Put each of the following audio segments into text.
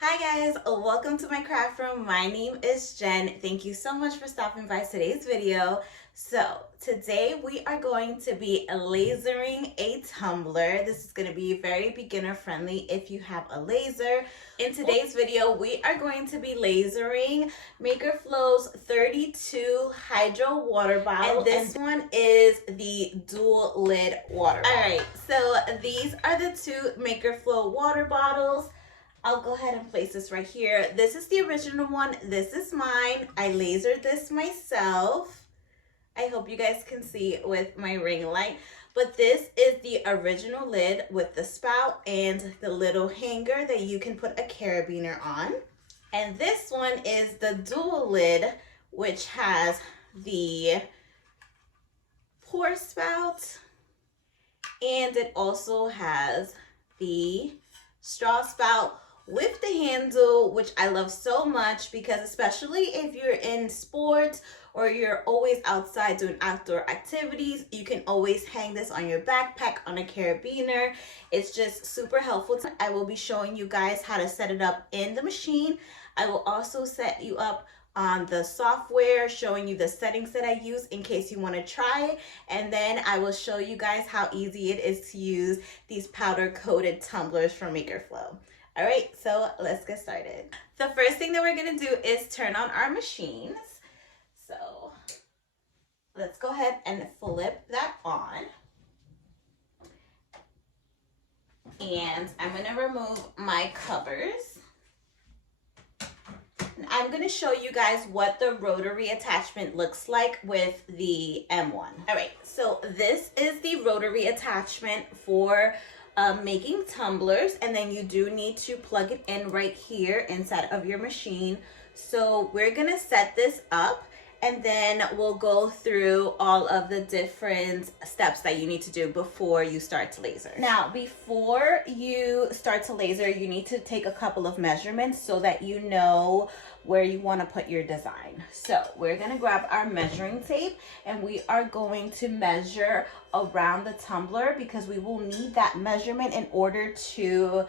Hi guys, welcome to my craft room. My name is Jen. Thank you so much for stopping by today's video. So today we are going to be lasering a tumbler. This is going to be very beginner friendly if you have a laser. In today's video, we are going to be lasering Makerflo's 32 hydro water bottle. And this one is the dual lid water bottle. All right, so these are the two Makerflo water bottles. I'll go ahead and place this right here. This is the original one. This is mine. I lasered this myself. I hope you guys can see with my ring light. But this is the original lid with the spout and the little hanger that you can put a carabiner on. And this one is the dual lid, which has the pour spout. And it also has the straw spout with the handle, which I love so much because especially if you're in sports or you're always outside doing outdoor activities, you can always hang this on your backpack on a carabiner. It's just super helpful. I will be showing you guys how to set it up in the machine. I will also set you up on the software, showing you the settings that I use in case you want to try it. And then I will show you guys how easy it is to use these powder coated tumblers from Makerflo. All right, so let's get started. The first thing that we're gonna do is turn on our machines. So let's go ahead and flip that on. And I'm gonna remove my covers. And I'm gonna show you guys what the rotary attachment looks like with the M1. All right, so this is the rotary attachment for making tumblers, and then you do need to plug it in right here inside of your machine. So we're gonna set this up and then we'll go through all of the different steps that you need to do before you start to laser. Now, before you start to laser, you need to take a couple of measurements so that you know where you want to put your design. So we're going to grab our measuring tape and we are going to measure around the tumbler because we will need that measurement in order to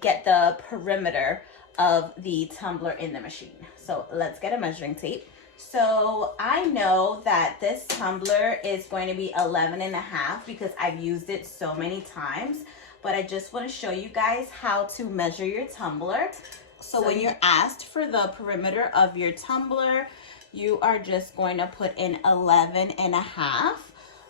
get the perimeter of the tumbler in the machine. So let's get a measuring tape. So I know that this tumbler is going to be 11.5 because I've used it so many times, but I just want to show you guys how to measure your tumbler. So when you're asked for the perimeter of your tumbler, you are just going to put in 11.5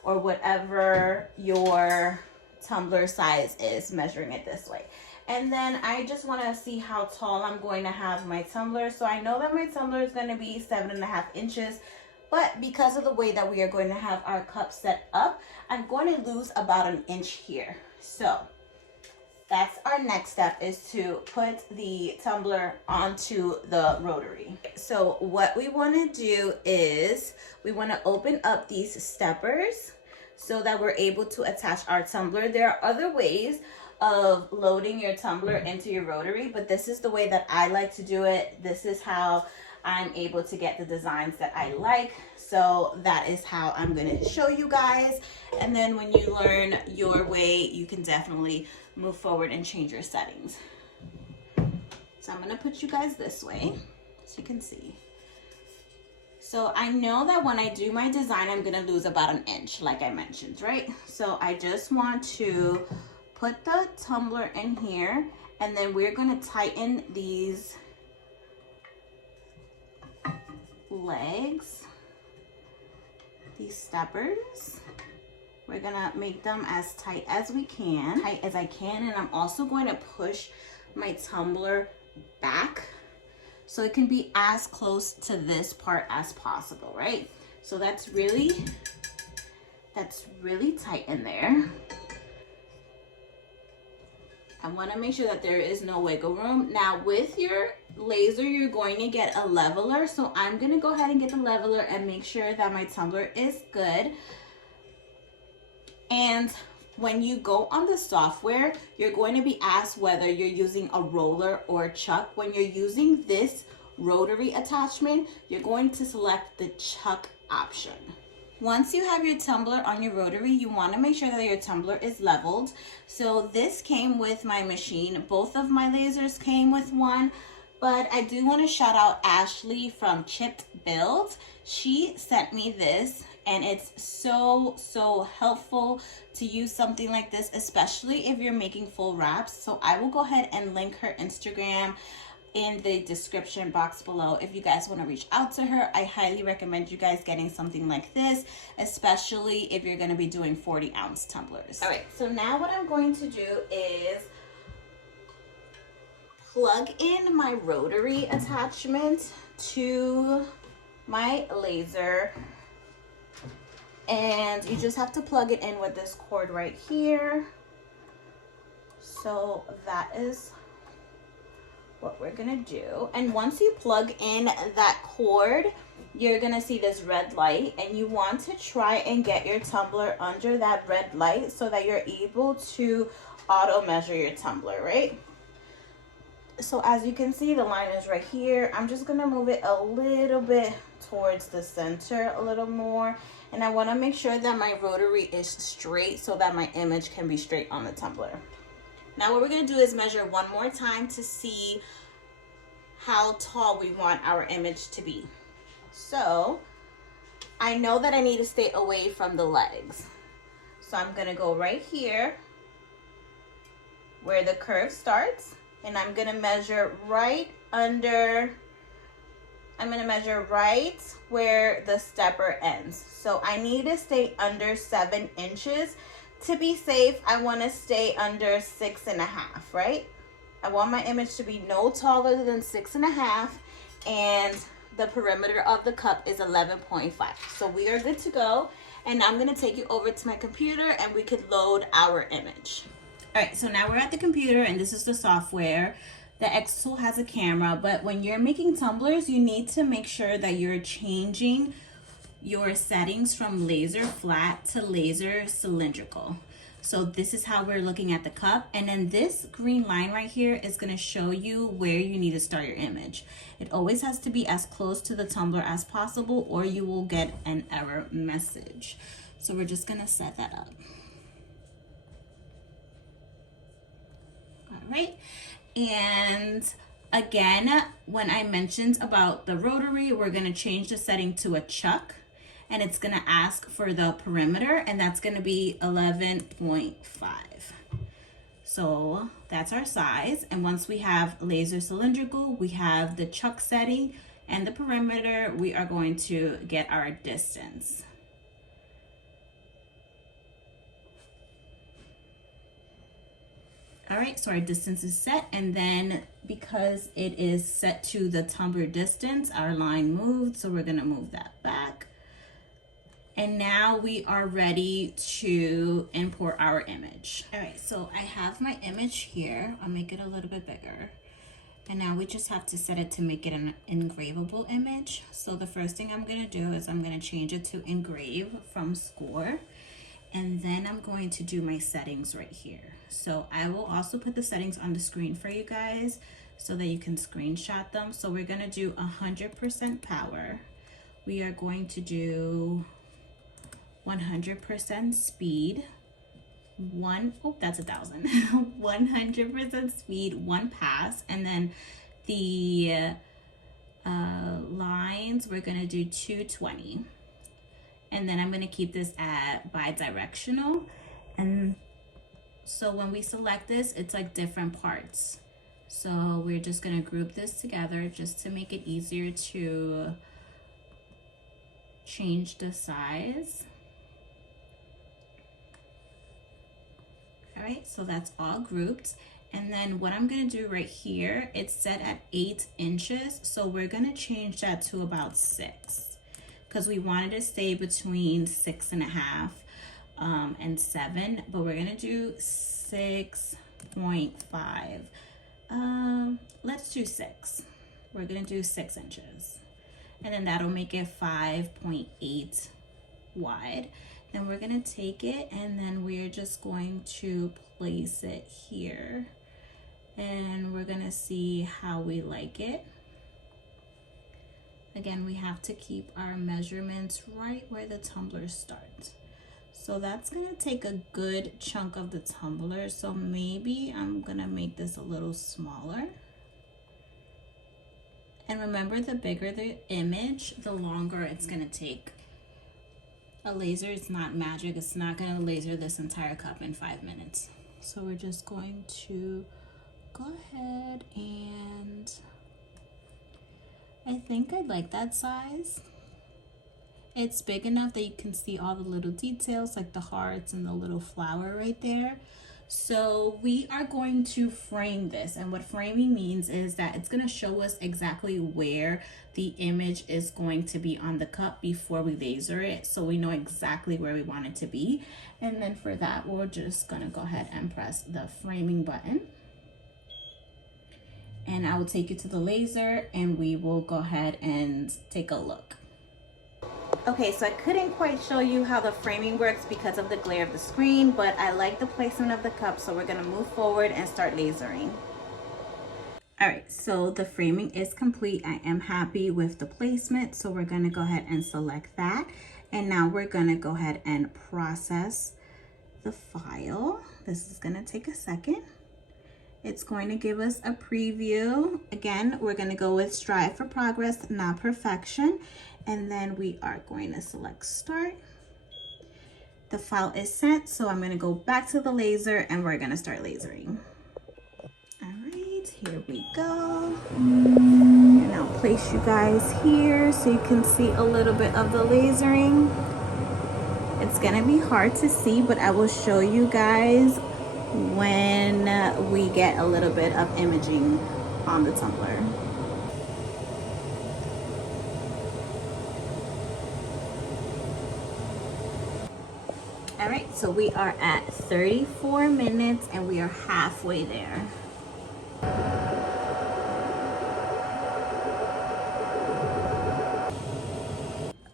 or whatever your tumbler size is, measuring it this way. And then I just want to see how tall I'm going to have my tumbler. So I know that my tumbler is going to be 7.5 inches, but because of the way that we are going to have our cup set up, I'm going to lose about an inch here. So that's our next step, is to put the tumbler onto the rotary. So what we want to do is we want to open up these steppers so that we're able to attach our tumbler. There are other ways of loading your tumbler into your rotary, but this is the way that I like to do it. This is how I'm able to get the designs that I like. So that is how I'm going to show you guys. And then when you learn your way, you can definitely move forward and change your settings. So I'm going to put you guys this way so you can see. So I know that when I do my design, I'm going to lose about an inch, like I mentioned, right? So I just want to put the tumbler in here, and then we're going to tighten these legs, these steppers. We're gonna make them as tight as we can, and I'm also going to push my tumbler back so it can be as close to this part as possible, right? So that's really tight in there. I want to make sure that there is no wiggle room. Now with your laser, you're going to get a leveler. So I'm going to go ahead and get the leveler and make sure that my tumbler is good. And when you go on the software, you're going to be asked whether you're using a roller or a chuck. When you're using this rotary attachment, you're going to select the chuck option. Once you have your tumbler on your rotary, you want to make sure that your tumbler is leveled. So this came with my machine. Both of my lasers came with one, but I do want to shout out Ashley from Chipped Builds. She sent me this, and it's so helpful to use something like this, especially if you're making full wraps. So I will go ahead and link her Instagram in the description box below. If you guys want to reach out to her, I highly recommend you guys getting something like this, especially if you're going to be doing 40-ounce tumblers. All right, so now what I'm going to do is plug in my rotary attachment to my laser, and you just have to plug it in with this cord right here. So that is what we're gonna do. And once you plug in that cord, you're gonna see this red light, and you want to try and get your tumbler under that red light so that you're able to auto measure your tumbler, right? So as you can see, the line is right here. I'm just gonna move it a little bit towards the center a little more, and I want to make sure that my rotary is straight so that my image can be straight on the tumbler. Now what we're going to do is measure one more time to see how tall we want our image to be. So I know that I need to stay away from the legs. So I'm going to go right here where the curve starts, and I'm going to measure right under, I'm going to measure right where the stepper ends. So I need to stay under 7 inches. To be safe, I want to stay under 6.5, right? I want my image to be no taller than 6.5, and the perimeter of the cup is 11.5. So we are good to go. And I'm going to take you over to my computer and we could load our image. All right, so now we're at the computer, and this is the software. The XTool has a camera, but when you're making tumblers, you need to make sure that you're changing your settings from laser flat to laser cylindrical. So this is how we're looking at the cup, and then this green line right here is going to show you where you need to start your image. It always has to be as close to the tumbler as possible, or you will get an error message. So we're just going to set that up. All right, and again, when I mentioned about the rotary, we're going to change the setting to a chuck, and it's going to ask for the perimeter, and that's going to be 11.5. So that's our size. And once we have laser cylindrical, we have the chuck setting and the perimeter, we are going to get our distance. All right, so our distance is set, and then because it is set to the tumbler distance, our line moved, so we're going to move that back. And now we are ready to import our image. All right, so I have my image here. I'll make it a little bit bigger. And now we just have to set it to make it an engravable image. So the first thing I'm gonna do is I'm gonna change it to engrave from score. And then I'm going to do my settings right here. So I will also put the settings on the screen for you guys so that you can screenshot them. So we're gonna do 100% power. We are going to do 100% speed, that's 1,000. 100% speed, 1 pass, and then the lines, we're gonna do 220. And then I'm gonna keep this at bi-directional. And so when we select this, it's like different parts. So we're just gonna group this together just to make it easier to change the size. All right, so that's all grouped. And then what I'm gonna do right here, it's set at 8 inches. So we're gonna change that to about 6, because we wanted to stay between 6.5 and 7, but we're gonna do 6.5. Let's do 6. We're gonna do 6 inches. And then that'll make it 5.8 wide. Then we're gonna take it, and then we're just going to place it here, and we're gonna see how we like it. again, we have to keep our measurements right where the tumbler starts. So that's gonna take a good chunk of the tumbler. So maybe I'm gonna make this a little smaller. And remember, the bigger the image, the longer it's gonna take. A laser is not magic. It's not gonna laser this entire cup in 5 minutes. So we're just going to go ahead and I think I like that size. It's big enough that you can see all the little details like the hearts and the little flower right there. So we are going to frame this, and what framing means is that it's going to show us exactly where the image is going to be on the cup before we laser it, so we know exactly where we want it to be. And then for that, we're just going to go ahead and press the framing button, and I will take you to the laser and we will go ahead and take a look. Okay, so I couldn't quite show you how the framing works because of the glare of the screen, but I like the placement of the cup, so we're gonna move forward and start lasering. All right, so the framing is complete. I am happy with the placement, so we're gonna go ahead and select that. And now we're gonna go ahead and process the file. This is gonna take a second. It's going to give us a preview. Again, we're going to go with strive for progress, not perfection. And then we are going to select start. The file is sent, so I'm going to go back to the laser and we're going to start lasering. All right, here we go. And I'll place you guys here so you can see a little bit of the lasering. It's going to be hard to see, but I will show you guys when we get a little bit of imaging on the tumbler. All right, so we are at 34 minutes and we are halfway there.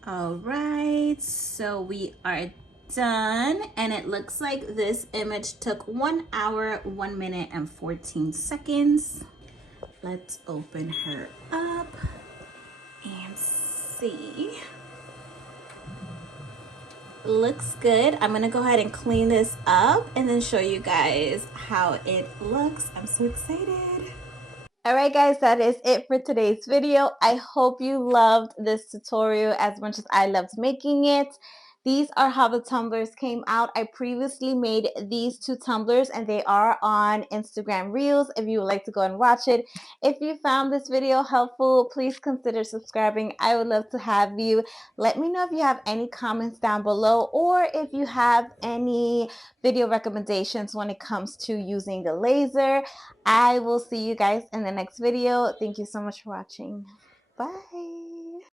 All right, so we are done, and it looks like this image took 1 hour, 1 minute and 14 seconds. Let's open her up and see. Looks good. I'm gonna go ahead and clean this up and then show you guys how it looks. I'm so excited. All right, guys, that is it for today's video. I hope you loved this tutorial as much as I loved making it. These are how the tumblers came out. I previously made these 2 tumblers and they are on Instagram Reels if you would like to go and watch it. If you found this video helpful, please consider subscribing. I would love to have you. Let me know if you have any comments down below or if you have any video recommendations when it comes to using the laser. I will see you guys in the next video. Thank you so much for watching. Bye.